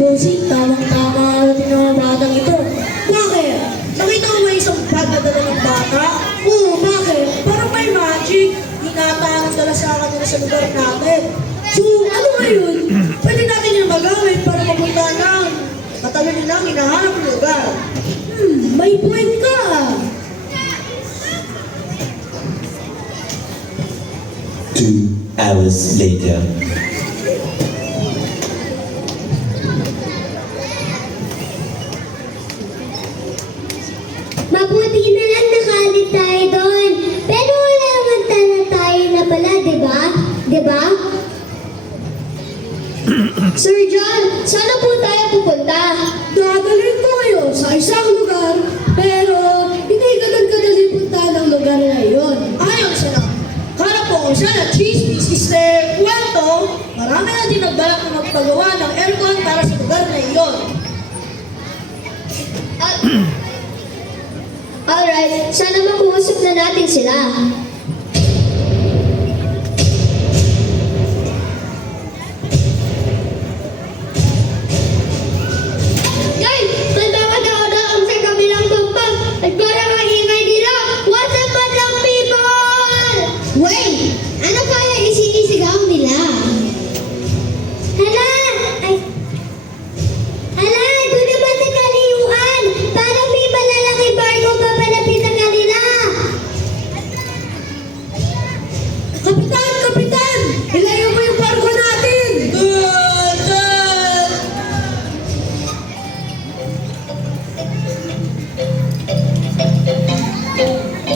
Bossing, tamang-tama natin ang mga batang ito. Bakit? Nakita mo ba isang bag na dala ng bata? Oo, bakit? Parang may magic. Hinataan ang dala sa kanila sa lugar natin. So, ano ngayon? Pwede natin yung magamit para mapunta ng matagal nilang hinahanap ng lugar. May point ka. 2 hours later. Mabuti na lang nakalit tayo doon. Pero wala naman tayo na pala, di ba? Di ba? Sir John, saan po tayo pupunta? Dadalhin ko kayo sa isang lugar, pero hindi kadal-kadali punta ng lugar na iyon. Ayon sa lang. Kala po kung saan ang chismis is kwento, marami na din nagbalak na magpagawa ng aircon para sa lugar na iyon. Alright, sana makuusap na natin sila. Guys, tanda-tanda sa kabilang tumpang at parang ang ingay nila. What's up, madlang people? Wait, ano kaya isinisigaw nila? Hala! Ay! Hala! Doon naman sa kaliuan! Parang may malalaki barko papalapit sa kanila! Kapitan!